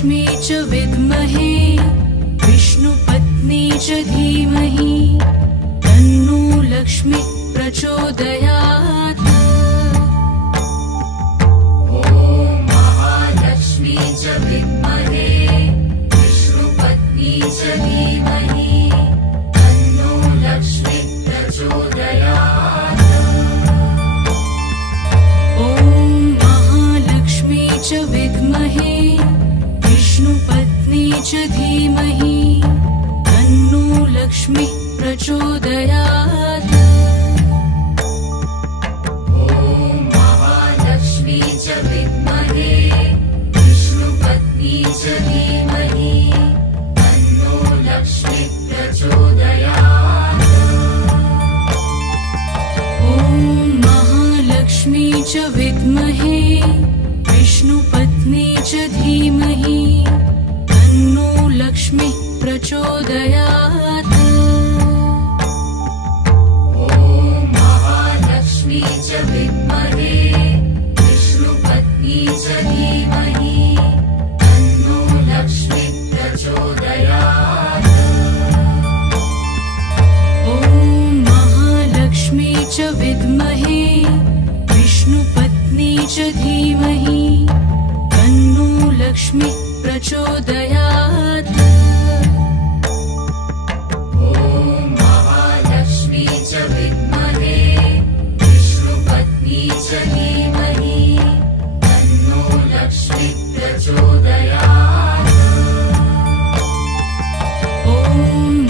महालक्ष्मी च विद्महे विष्णुपत्नी च धीमहि तन्नो लक्ष्मी प्रचोदयात्। ॐ महालक्ष्मी च विद्महे विष्णुपत्नी च धीमहि तन्नो लक्ष्मी प्रचोदयात्। ॐ महालक्ष्मी च विद्महे विष्णुपत्नी च धीमहि तन्नो लक्ष्मी प्रचोदयात्। ॐ महालक्ष्मी च विद्महे विष्णुपत्नी च धीमहि तन्नो लक्ष्मी प्रचोदयात्। ॐ महालक्ष्मी च विद्महे विष्णुपत्नी च धीमहि तन्नो लक्ष्मी प्रचोदयात्। ॐ महालक्ष्मी च विद्महे विष्णुपत्नी च धीमहि तन्नो लक्ष्मी प्रचोदयात्। ॐ महालक्ष्मी च विद्महे विष्णुपत्नी च धीमहि तन्नो लक्ष्मी प्रचोदयात्। ॐ महालक्ष्मी च विद्महे विष्णुपत्नी च धीमहि तन्नो लक्ष्मी प्रचोदयात्। ॐ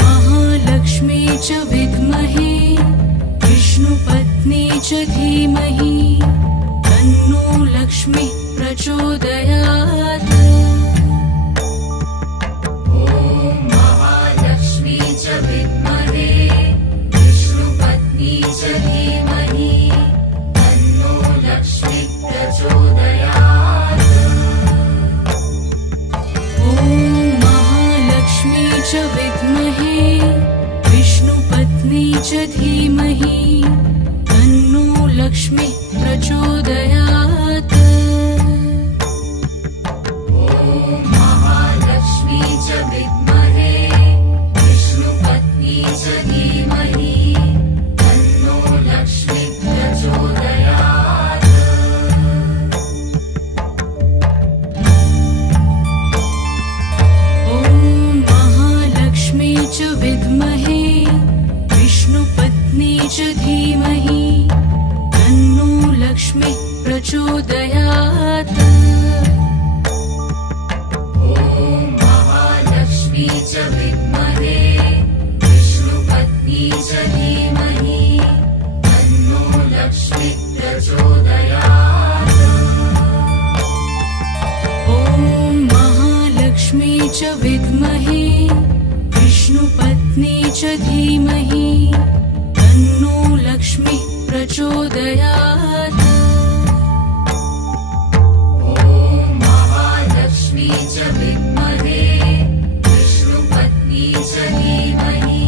महालक्ष्मी च विद्महे विष्णुपत्नी च धीमहि तन्नो लक्ष्मी प्रचोदयात्। ॐ महालक्ष्मी च विद्महे विष्णुपत्नी च धीमहि तन्नो लक्ष्मी प्रचोदयात्। ॐ महालक्ष्मी च विद्महे विष्णुपत्नी च धीमहि तन्नो लक्ष्मी प्रचोदयात्। ॐ महालक्ष्मी च विद्महे विष्णुपत्नी च धीमहि तन्नो लक्ष्मी प्रचोदयात्। ॐ महालक्ष्मी च विद्महे विष्णुपत्नी च धीमहि तन्नो लक्ष्मी प्रचोदयात्। ॐ महालक्ष्मी च विद्महे विष्णुपत्नी च धीमहि तन्नो लक्ष्मी प्रचोदयात्। ॐ महालक्ष्मी च विद्महे विष्णुपत्नी च धीमहि तन्नो लक्ष्मी प्रचोदयात्। ॐ महालक्ष्मी च विद्महे विष्णुपत्नी च धीमहि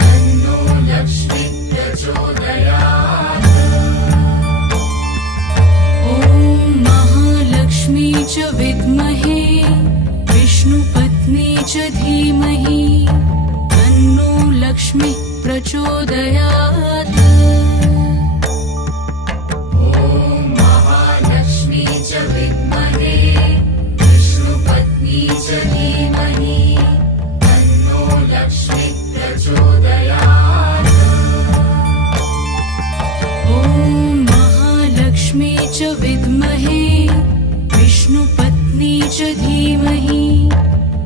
तन्नो लक्ष्मी प्रचोदयात्। ॐ महालक्ष्मी च विद्महे विष्णुपत्नी च धीमहि तन्नो लक्ष्मी प्रचोदयात्। ॐ महालक्ष्मी च विद्महे विष्णुपत्नी च धीमहि तन्नो लक्ष्मी प्रचोदयात्। ॐ महालक्ष्मी च विद्महे विष्णुपत्नी च धीमहि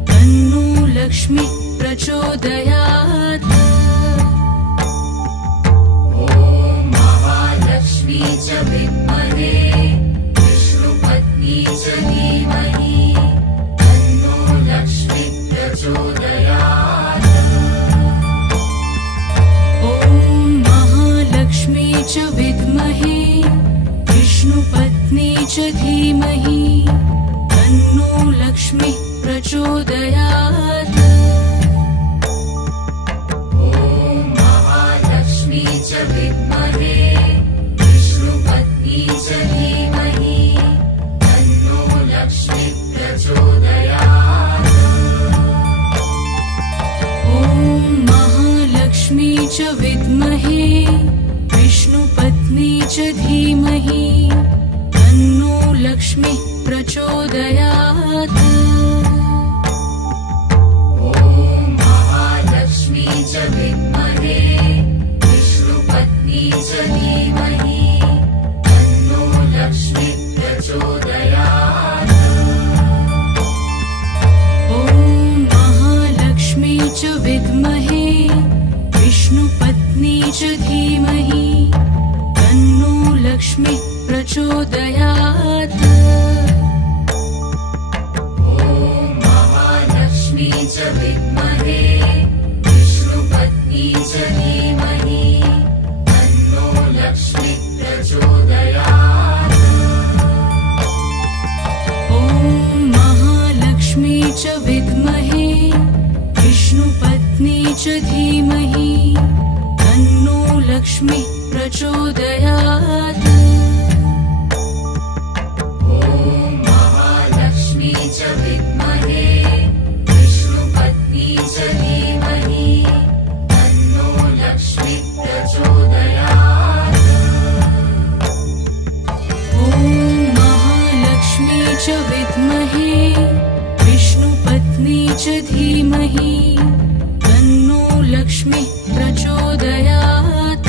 तन्नो लक्ष्मी प्रचोदयात्। ॐ महालक्ष्मी च विद्महे विष्णुपत्नी च धीमहि तन्नो लक्ष्मी प्रचोदयात्। ॐ महालक्ष्मी च विद्महे विष्णुपत्नी च धीमहि तन्नो लक्ष्मी प्रचोदयात्। ॐ महालक्ष्मी च विद्महे विष्णुपत्नी च धीमहि तन्नो लक्ष्मी प्रचोदयात्। विष्णुपत्नी च धीमहि तन्नो लक्ष्मी प्रचोदयात्। ॐ महालक्ष्मी च विद्महे विष्णुपत्नी च धीमहि तन्नो लक्ष्मी प्रचोदयात्। महालक्ष्मी च विद्महे विष्णुपत्नी च धीमहि तन्नो लक्ष्मी प्रचोदयात्। ॐ महालक्ष्मी च विद्महे विष्णुपत्नी च धीमहि तन्नो लक्ष्मी प्रचोदयात्। महालक्ष्मी च विद्महे विष्णुपत्नी च धीमहि तन्नो लक्ष्मी प्रचोदयात्। ॐ महालक्ष्मी च विद्महे विष्णुपत्नी च धीमहि तन्नो लक्ष्मी प्रचोदयात्।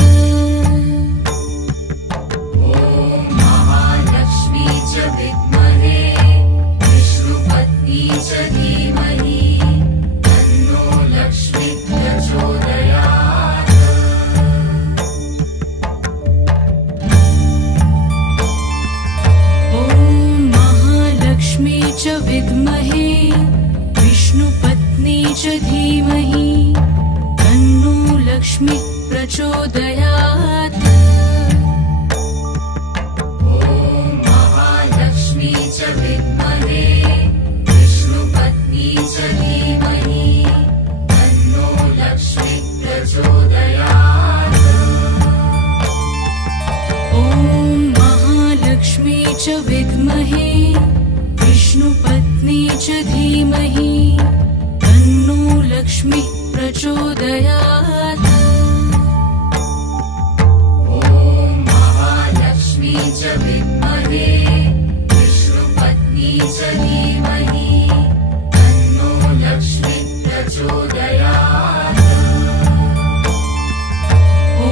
महालक्ष्मी च विद्महे विष्णुपत्नी च धीमहि तन्नो लक्ष्मी प्रचोदयात्। ॐ महालक्ष्मी च विद्महे विष्णुपत्नी च धीमहि तन्नो लक्ष्मी प्रचोदयात्। महालक्ष्मी च विद्महे विष्णुपत्नी च धीमहि तन्नो लक्ष्मी प्रचोदयात्। ॐ महालक्ष्मी च विद्महे विष्णुपत्नी च धीमहि तन्नो लक्ष्मी प्रचोदयात्। महालक्ष्मी च विद्महे विष्णुपत्नी च धीमहि तन्नो लक्ष्मी प्रचोदयात्। ॐ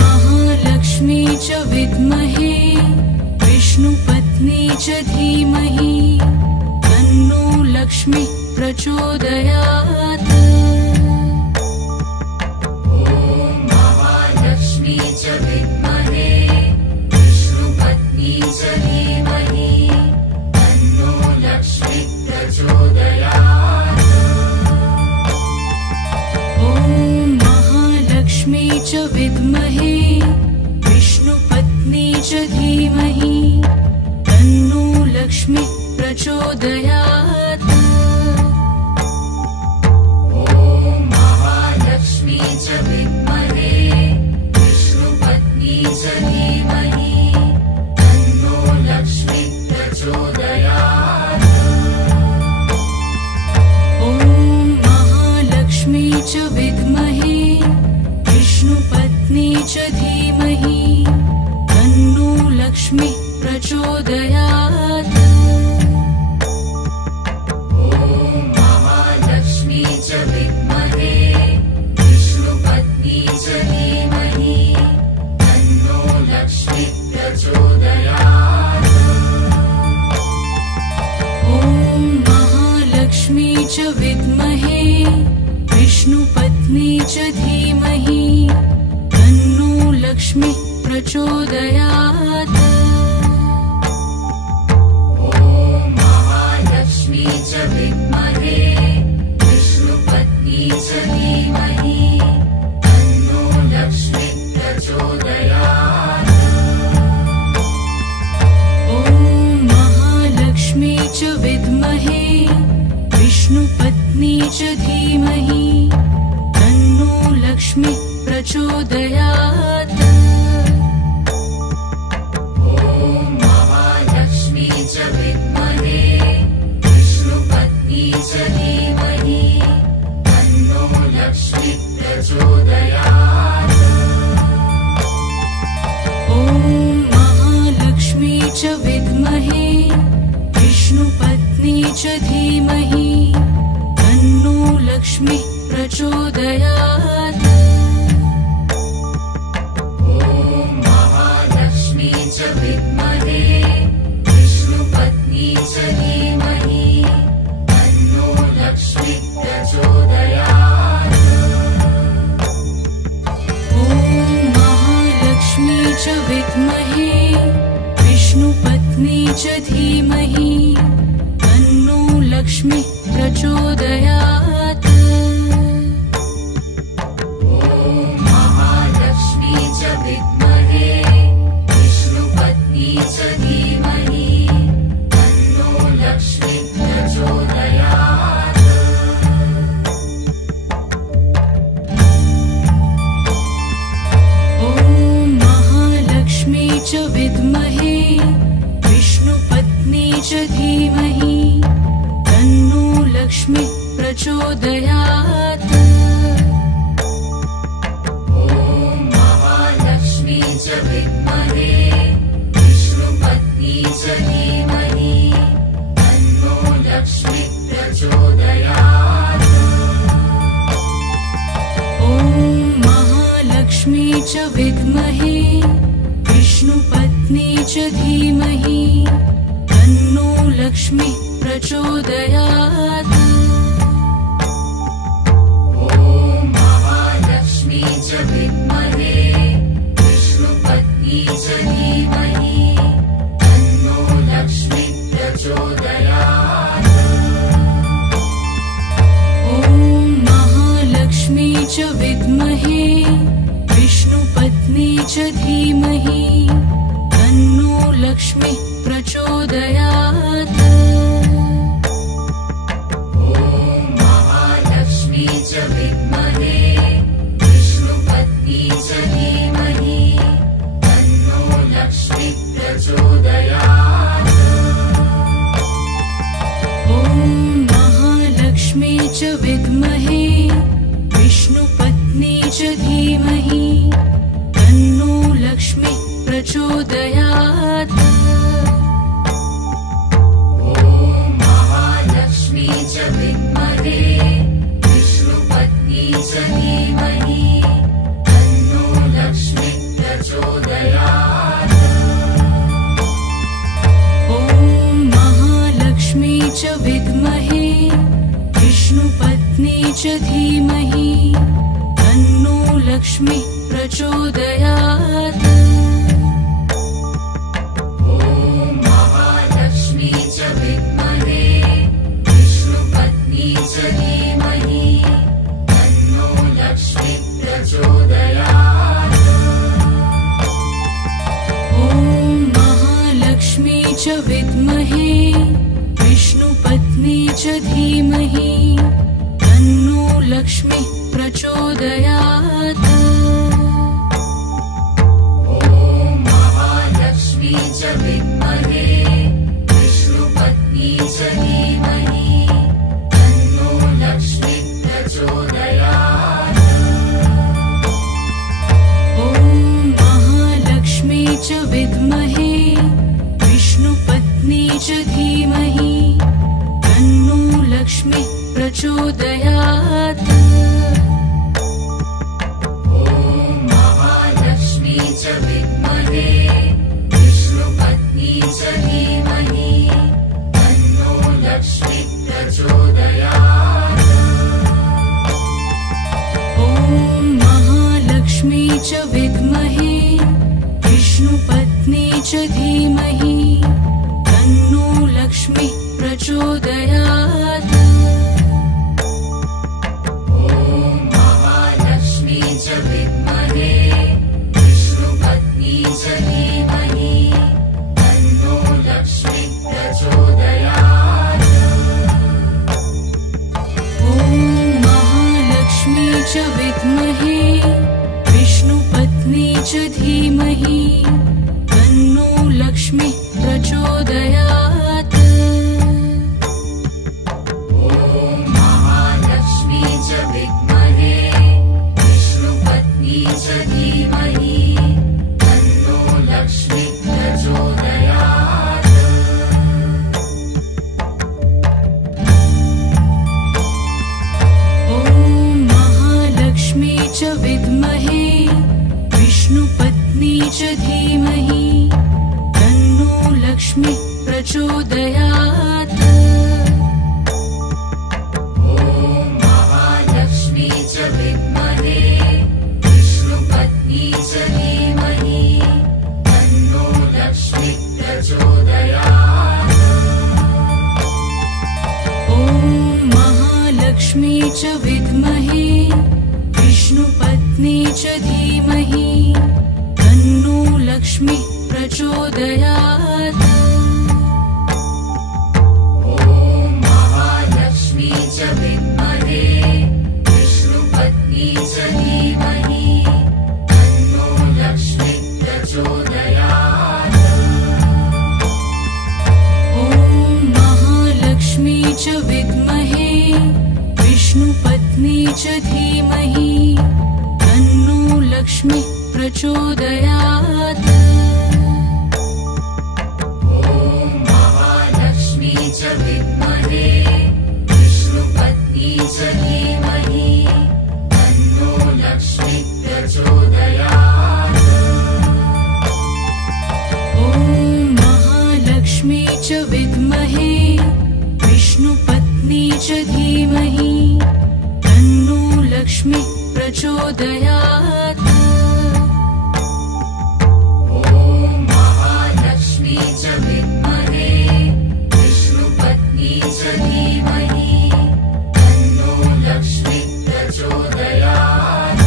महालक्ष्मी च विद्महे विष्णुपत्नी च धीमहि तन्नो लक्ष्मी प्रचोदयात्। महालक्ष्मी च विद्महे विष्णुपत्नी च धीमहि तन्नो लक्ष्मी प्रचोदयात्। ॐ महालक्ष्मी च विद्महे विष्णुपत्नी च धीमहि तन्नो लक्ष्मी प्रचोदयात्। महालक्ष्मी च विद्महे विष्णुपत्नी च धीमहि तन्नो लक्ष्मी प्रचोदयात्। ॐ महालक्ष्मी च विद्महे विष्णुपत्नी च धीमहि तन्नो लक्ष्मी प्रचोदयात्। महालक्ष्मी च विद्महे विष्णुपत्नी च धीमहि तन्नो लक्ष्मी प्रचोदयात्। ॐ महालक्ष्मी च विद्महे विष्णुपत्नी च धीमहि तन्नो लक्ष्मी प्रचोदयात्। महालक्ष्मी च विद्महे विष्णुपत्नी च धीमहि तन्नो लक्ष्मी प्रचोदयात्। ॐ महालक्ष्मी च विद्महे विष्णुपत्नी च धीमहि तन्नो लक्ष्मी प्रचोदयात्। महालक्ष्मी च विद्महे विष्णुपत्नी च धीमहि तन्नो लक्ष्मी प्रचोदयात्। ॐ महालक्ष्मी च विद्महे विष्णुपत्नी च धीमहि तन्नो लक्ष्मी प्रचोदयात्। च विद्महे विष्णुपत्नी च धीमहि तन्नो लक्ष्मी प्रचोदयात्। ॐ महालक्ष्मी च विद्महे विष्णुपत्नी च धीमहि तन्नो लक्ष्मी प्रचोदयात्। महालक्ष्मी च विद्महे विष्णुपत्नी च धीमहि तन्नो लक्ष्मी प्रचोदयात्। ॐ महालक्ष्मी च विद्महे विष्णुपत्नी च धीमहि तन्नो लक्ष्मी प्रचोदयात्। महालक्ष्मी च विद्महे विष्णुपत्नी च धीमहि तन्नो लक्ष्मी प्रचोदयात्। ॐ महालक्ष्मी च विद्महे विष्णुपत्नी च धीमहि तन्नो लक्ष्मी प्रचोदयात्। महालक्ष्मी च विद्महे विष्णुपत्नी च धीमहि तन्नो लक्ष्मी प्रचोदयात्। ॐ महालक्ष्मी च विद्महे विष्णुपत्नी च धीमहि तन्नो लक्ष्मी प्रचोदयात्। महालक्ष्मी च विद्महे विष्णुपत्नी च धीमहि तन्नो लक्ष्मी प्रचोदयात्। ॐ महालक्ष्मी च विद्महे विष्णुपत्नी च धीमहि तन्नो लक्ष्मी प्रचोदयात्। महालक्ष्मी च विद्महे विष्णुपत्नी च धीमहि तन्नो लक्ष्मी प्रचोदयात्। ॐ महालक्ष्मी च विद्महे विष्णुपत्नी च धीमहि तन्नो लक्ष्मी प्रचोदयात्। महालक्ष्मी च विद्महे विष्णुपत्नी च धीमहि तन्नो लक्ष्मी प्रचोदयात्। ॐ महालक्ष्मी च विद्महे विष्णुपत्नी च धीमहि तन्नो लक्ष्मी प्रचोदयात्। महालक्ष्मी च विद्महे विष्णुपत्नी च धीमहि तन्नो लक्ष्मी प्रचोदयात्। ॐ महालक्ष्मी च विद्महे विष्णुपत्नी च धीमहि तन्नो लक्ष्मी प्रचोदयात्। महालक्ष्मी च विद्महे विष्णुपत्नी च धीमहि तन्नो लक्ष्मी प्रचोदयात्। ॐ महालक्ष्मी च विद्महे विष्णुपत्नी च धीमहि तन्नो लक्ष्मी प्रचोदयात्। महालक्ष्मी च विद्महे विष्णुपत्नी च धीमहि तन्नो लक्ष्मी प्रचोदयात्। ॐ महालक्ष्मी च विद्महे विष्णुपत्नी च धीमहि तन्नो लक्ष्मी प्रचोदयात्। महालक्ष्मी च विद्महे विष्णुपत्नी च धीमहि तन्नो लक्ष्मी प्रचोदयात्। च विद्महे विष्णुपत्नी च धीमहि लक्ष्मीः प्रचोदयात्। ॐ महालक्ष्मी च विद्महे विष्णुपत्नी च धीमहि तन्नो लक्ष्मीः प्रचोदयात्। ॐ महालक्ष्मी च विद्महे विष्णुपत्नी च धीमहि तन्नो लक्ष्मीः प्रचोदयात्। ॐ महालक्ष्मी च विद्महे विष्णुपत्नी च धीमहि तन्नो लक्ष्मीः प्रचोदयात्। ॐ महालक्ष्मी च विद्महे विष्णुपत्नी च धीमहि तन्नो लक्ष्मीः प्रचोदयात्। ॐ महालक्ष्मी च विद्महे विष्णुपत्नी च धीमहि तन्नो लक्ष्मीः प्रचोदयात्। ॐ महालक्ष्मी च विद्महे विष्णुपत्नी च धीमहि तन्नो लक्ष्मीः प्रचोदयात्। ॐ महालक्ष्मी च विद्महे विष्णुपत्नी च धीमहि तन्नो लक्ष्मीः प्रचोदयात्।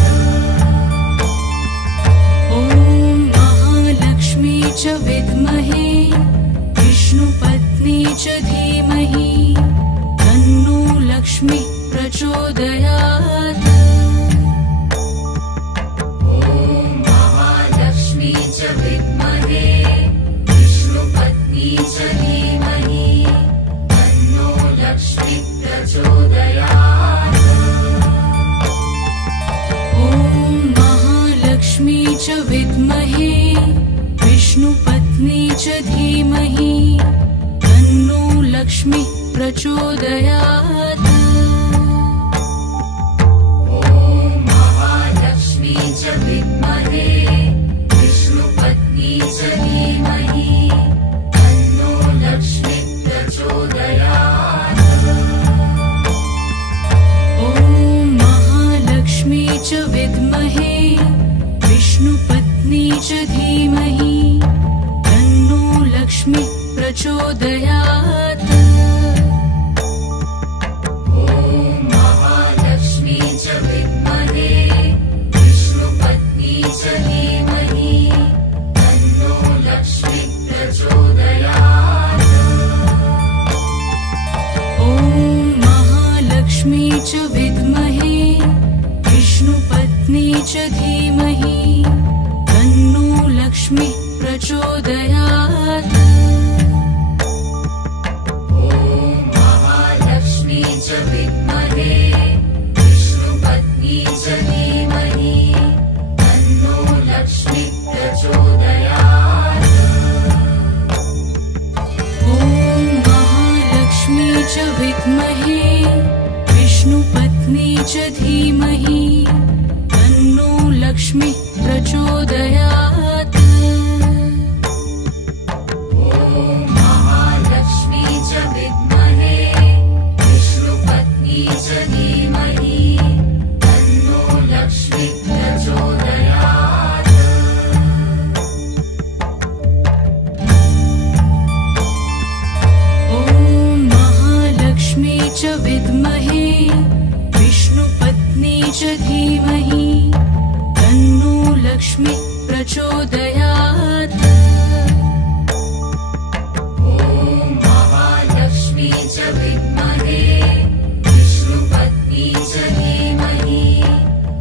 ॐ महालक्ष्मी च विद्महे विष्णुपत्नी च धीमहि तन्नो लक्ष्मीः प्रचोदयात्। ॐ महालक्ष्मी च विद्महे विष्णुपत्नी च धीमहि तन्नो लक्ष्मीः प्रचोदयात्। ॐ महालक्ष्मी च विद्महे विष्णुपत्नी च धीमहि तन्नो लक्ष्मीः प्रचोदयात्। ॐ महालक्ष्मी च विद्महे विष्णुपत्नी च धीमहि तन्नो लक्ष्मीः प्रचोदयात्। ॐ महालक्ष्मी च विद्महे विष्णुपत्नी च धीमहि तन्नो लक्ष्मीः प्रचोदयात्। ॐ महालक्ष्मी च विद्महे विष्णुपत्नी च धीमहि तन्नो लक्ष्मीः प्रचोदयात्। ॐ महालक्ष्मी च विद्महे विष्णुपत्नी च धीमहि तन्नो लक्ष्मीः प्रचोदयात्। ॐ महालक्ष्मी च विद्महे विष्णुपत्नी च धीमहि तन्नो लक्ष्मीः प्रचोदयात्। ॐ महालक्ष्मी च विद्महे विष्णुपत्नी च धीमहि तन्नो लक्ष्मीः प्रचोदयात्। ॐ महालक्ष्मी च विद्महे विष्णुपत्नी च धीमहि तन्नो लक्ष्मीः प्रचोदयात्। ॐ महालक्ष्मी च विद्महे विष्णुपत्नी च धीमहि तन्नो लक्ष्मीः प्रचोदयात्। ॐ महालक्ष्मी च विद्महे विष्णुपत्नी च धीमहि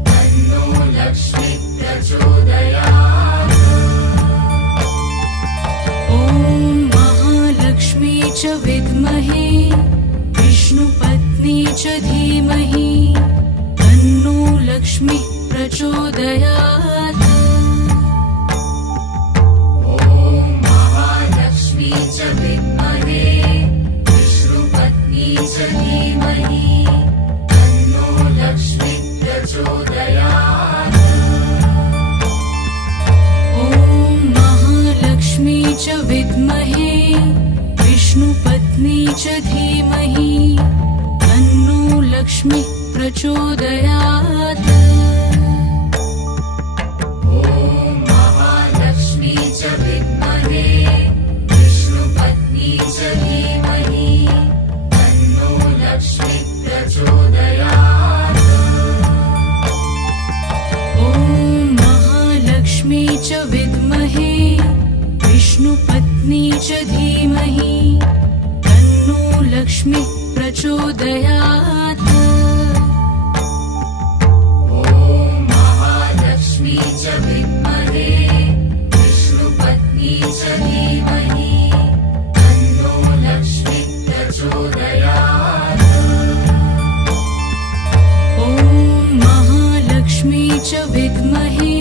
तन्नो लक्ष्मीः प्रचोदयात्। ॐ महालक्ष्मी च विद्महे विष्णुपत्नी च धीमहि तन्नो लक्ष्मीः प्रचोदयात्। ॐ महालक्ष्मी च विद्महे विष्णुपत्नी च धीमहि तन्नो लक्ष्मीः प्रचोदयात्। ॐ महालक्ष्मी च विद्महे विष्णुपत्नी च धीमहि तन्नो लक्ष्मी प्रचोदयात्। ॐ महालक्ष्मी च विद्महे विष्णुपत्नी च धीमहि तन्नो लक्ष्मी प्रचोदयात्। ॐ महालक्ष्मी च विद्महे विष्णुपत्नी च धीमहि तन्नो लक्ष्मी प्रचोदयात्। ॐ महालक्ष्मी च विद्महे विष्णुपत्नी च धीमहि तन्नो लक्ष्मी प्रचोदयात्। ॐ महालक्ष्मी च विद्महे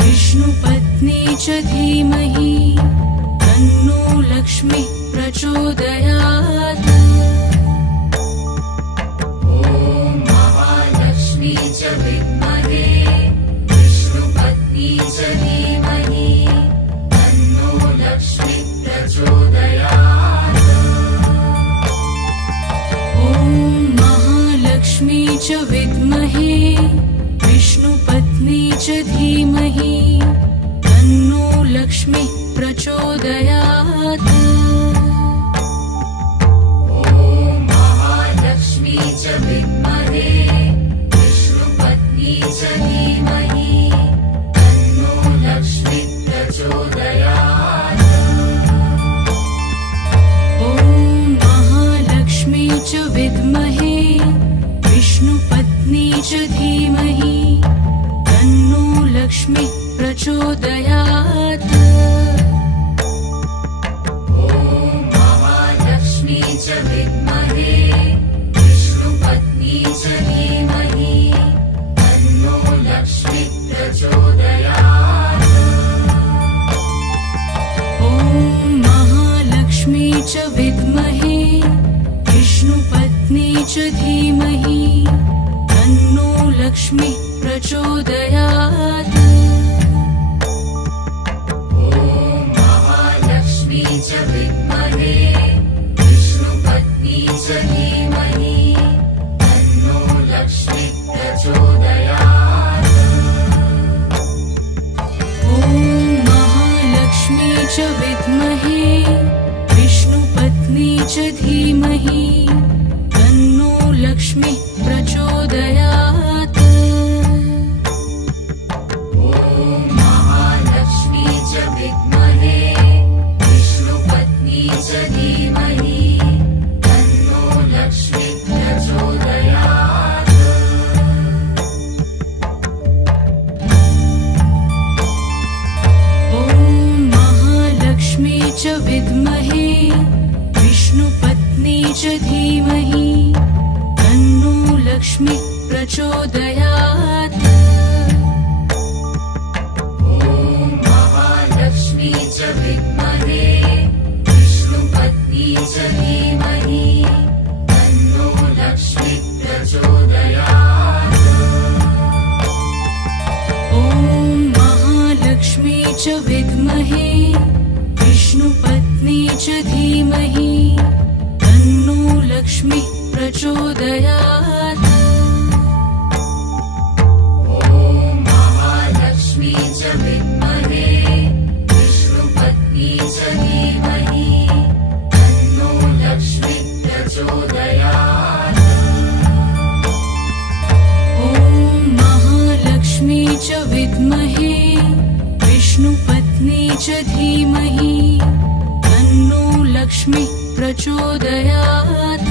विष्णुपत्नी च धीमहि तन्नो लक्ष्मी प्रचोदयात्। ॐ महालक्ष्मी च विद्महे विष्णुपत्नी च धीमहि तन्नो लक्ष्मी प्रचोदयात्। ॐ महालक्ष्मी च विद्महे विष्णुपत्नी च धीमहि तन्नो लक्ष्मी प्रचोदयात्। ॐ महालक्ष्मी च विद्महे विष्णुपत्नी च धीमहि तन्नो लक्ष्मी प्रचोदयात्। ॐ महालक्ष्मी च विद्महे विष्णुपत्नी च धीमहि तन्नो लक्ष्मी प्रचोदयात्। ॐ महालक्ष्मी च विद्महे विष्णुपत्नी च धीमहि तन्नो लक्ष्मी प्रचोदयात्। ॐ महालक्ष्मी च विद्महे विष्णुपत्नी च धीमहि तन्नो लक्ष्मी प्रचोदयात्। ॐ महालक्ष्मी च विद्महे विष्णुपत्नी च धीमहि तन्नो लक्ष्मी प्रचोदयात्। ॐ महालक्ष्मी च विद्महे विष्णुपत्नी च धीमहि तन्नो लक्ष्मी प्रचोदयात्। ॐ महालक्ष्मी च विद्महे विष्णुपत्नी च धीमहि तन्नो लक्ष्मी प्रचोदयात्। ॐ महालक्ष्मी च विद्महे विष्णुपत्नी च धीमहि तन्नो लक्ष्मी प्रचोदयात्। ॐ महालक्ष्मी च विद्महे विष्णुपत्नी च धीमहि तन्नो लक्ष्मी प्रचोदयात्। ॐ महालक्ष्मी च विद्महे विष्णुपत्नी च धीमहि तन्नो लक्ष्मी प्रचोदयात्। ॐ महालक्ष्मी च विद्महे विष्णुपत्नी च धीमहि तन्नो लक्ष्मी प्रचोदयात्। ॐ महालक्ष्मी च विद्महे विष्णुपत्नी च धीमहि तन्नो लक्ष्मी प्रचोदयात्।